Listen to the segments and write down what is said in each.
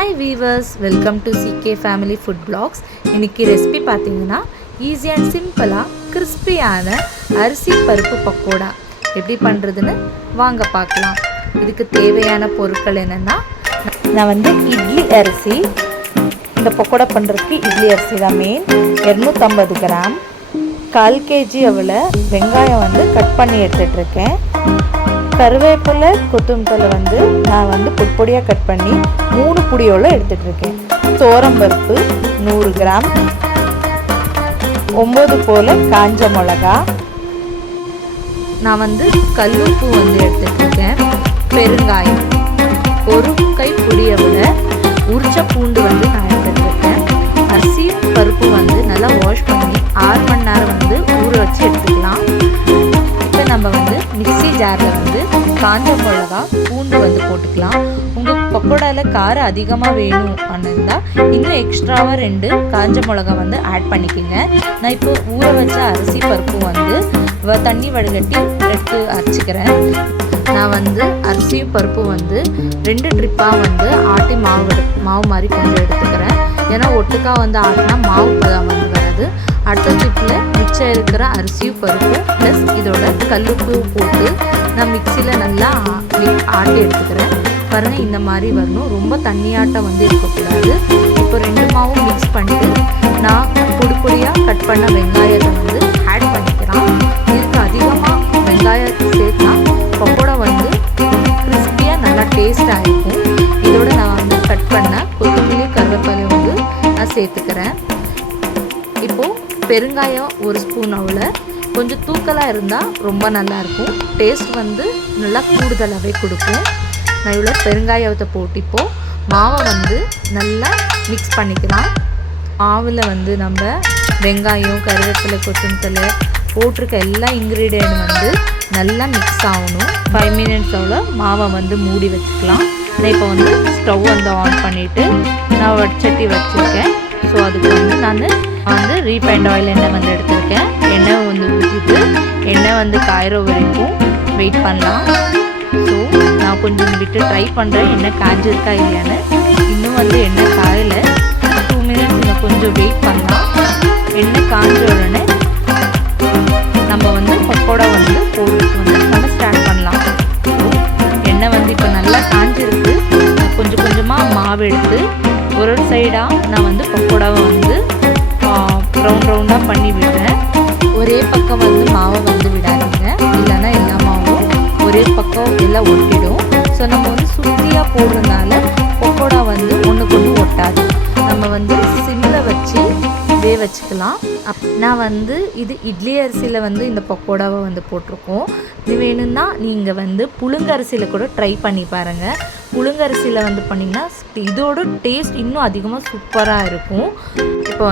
Hi viewers, welcome to CK family food blogs. இன்றைக்கி recipe பார்த்தீங்கன்னா easy and சிம்பிளாக கிறிஸ்பியான அரிசி பருப்பு பக்கோடா எப்படி பண்ணுறதுன்னு வாங்க பார்க்கலாம். இதுக்கு தேவையான பொருட்கள் என்னென்னா, நான் இட்லி அரிசி, இந்த பக்கோடா பண்ணுறதுக்கு இட்லி அரிசி தான் மெயின். 250 கிராம், 1/4 kg அவளை வெங்காயம் கட் பண்ணி எடுத்துகிட்ருக்கேன். கருவேப்பிலை கொத்தமல்லி நான் பொடியாக கட் பண்ணி 3 புடியோடு எடுத்துகிட்ருக்கேன். தோரம்பருப்பு 100 கிராம், 9 போல் காஞ்ச மிளகா, நான் கல்லுப்பு எடுத்துகிட்ருக்கேன். பெருங்காயம், 1 கைப்பிடியை விட உரிச்ச பூண்டு நான் எடுத்துகிட்ருக்கேன். அரிசி பருப்பு நல்லா வாஷ் பண்ணி 6 மணி நேரம் ஊற வச்சு எடுத்துக்கலாம். இப்போ நம்ம மிக்ஸி ஜாரில் காஞ்ச மிளகா பூண்டு போட்டுக்கலாம். உங்கள் பக்கோடாவில் காரம் அதிகமாக வேணும் அப்படின்னா இன்னும் எக்ஸ்ட்ராவாக 2 காஞ்ச மிளகா ஆட் பண்ணிக்கோங்க. நான் இப்போ ஊற வச்ச அரிசி பருப்பு தண்ணி வடிகட்டி எடுத்து அரைச்சிக்கிறேன். நான் அரிசி பருப்பு 2 ட்ரிப்பாக ஆட்டி மாவு மாதிரி கொஞ்சம் எடுத்துக்கிறேன். ஏன்னா ஒட்டுக்கா ஆட்டினா மாவு பதம் வராது. அடுத்த ட்ரிப்பில் மிச்சம் இருக்கிற அரிசி பருப்பு ப்ளஸ் இதோட கல்லுப்பு போட்டு நான் மிக்சியில் நல்லா ஆட்டி எடுத்துக்கிறேன். பாருங்கள், இந்த மாதிரி வரணும். ரொம்ப தண்ணியாட்டம் இருக்கக்கூடாது. இப்போ 2 மாவும் மிக்ஸ் பண்ணிட்டு நான் பொடியாக கட் பண்ண வெங்காயத்தை ஆட் பண்ணிக்கிறேன். இதுக்கு அதிகமாக வெங்காயத்தை சேர்த்தா பக்கோடா கிறிஸ்பியாக நல்லா டேஸ்டாக இருக்கும். இதோட நான் கட் பண்ண கொத்தமல்லி கருவேப்பிலை நான் சேர்த்துக்கிறேன். இப்போது பெருங்காயம் 1 ஸ்பூன் அவ்வளோ கொஞ்சம் தூக்கலாக இருந்தால் ரொம்ப நல்லாயிருக்கும். டேஸ்ட் நல்லா கூடுதலாகவே கொடுக்கும். நான் இவ்வளோ பெருங்காயத்தை போட்டு இப்போது மாவை நல்லா மிக்ஸ் பண்ணிக்கலாம். மாவில் நம்ம வெங்காயம் கருவேப்பிலை கொத்தமல்லி போட்டிருக்க எல்லா இன்க்ரீடியன்ட் நல்லா மிக்ஸ் ஆகணும். 5 மினிட்ஸ் அவ்வளோ மாவை மூடி வச்சுக்கலாம். நான் இப்போ ஸ்டவ் ஆன் பண்ணிவிட்டு நான் வடச்சட்டி வச்சுருக்கேன். ஸோ அதுக்கு நான் ரீஃபைண்ட் ஆயில் எண்ணெய் எடுத்திருக்கேன். எண்ணெய் ஊற்றிட்டு எண்ணெய் காயிற வரைக்கும் வெயிட் பண்ணலாம். ஸோ நான் கொஞ்சம் விட்டு ட்ரை பண்ணுறேன் எண்ணெய் காஞ்சிருக்கா இல்லையான்னு. இன்னும் எண்ணெய் காயலை. 2 மினிட்ஸ் கொஞ்சம் வெயிட் பண்ணலாம். எண்ணெய் காஞ்ச உடனே நம்ம பக்கோடா போடுறதுக்கு நம்ம ஸ்டார்ட் பண்ணலாம். எண்ணெய் இப்போ நல்லா காஞ்சிருக்கு. கொஞ்சம் கொஞ்சமாக மாவு எடுத்து ஒரு சைடாக நான் பக்கோடாவை ரவுண்டாக பண்ணி விடுறேன். ஒரே பக்கம் மாவை விடாதீங்க, இல்லைன்னா எல்லா மாவும் ஒரே பக்கம் எல்லாம் ஒட்டிடும். ஸோ நம்ம சுத்தியாக போடுறதுனால பக்கோடா ஒன்றுக்கு ஒன்று ஒட்டாது. நம்ம சிம்மில் வச்சு வச்சுக்கலாம். நான் இது இட்லி அரிசியில் இந்த பக்கோடாவை போட்டிருக்கோம். இது வேணும்னா நீங்கள் புழுங்கரிசியில் கூட ட்ரை பண்ணி பாருங்கள். புழுங்கரிசியில் பண்ணிங்கன்னா இதோட டேஸ்ட் இன்னும் அதிகமாக சூப்பராக இருக்கும். இப்போ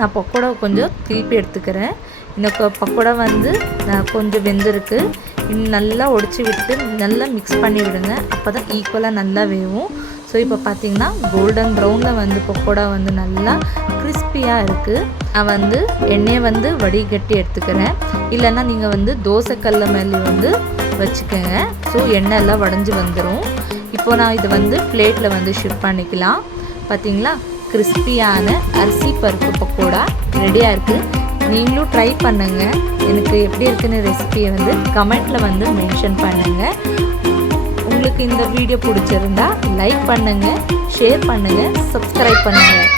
நான் பக்கோடாவை கொஞ்சம் திருப்பி எடுத்துக்கிறேன். இந்த பக்கோடா நான் கொஞ்சம் வெந்திருக்கு. இன்னும் நல்லா உடச்சி விட்டு நல்லா மிக்ஸ் பண்ணி விடுங்க. அப்போ தான் ஈக்குவலாக நல்லா வேகும். ஸோ இப்போ பார்த்தீங்கன்னா கோல்டன் ப்ரௌனில் பக்கோடா நல்லா கிறிஸ்பியாக இருக்குது. நான் எண்ணெயை வடிகட்டி எடுத்துக்கிறேன். இல்லைன்னா நீங்கள் தோசைக்கல்ல மேலே வச்சுக்கோங்க. ஸோ எண்ணெய் எல்லாம் வடைஞ்சி வந்துடும். இப்போது நான் இதை பிளேட்டில் ஷிஃப்ட் பண்ணிக்கலாம். பார்த்தீங்களா, கிறிஸ்பியான அரிசி பருப்பு பக்கோடா ரெடியாக இருக்குது. நீங்களும் ட்ரை பண்ணுங்கள். எனக்கு எப்படி இருக்குன்னு ரெசிபியை கமெண்ட்டில் மென்ஷன் பண்ணுங்கள். உங்களுக்கு இந்த வீடியோ பிடிச்சிருந்தா லைக் பண்ணுங்கள், ஷேர் பண்ணுங்கள், சப்ஸ்கிரைப் பண்ணுங்கள்.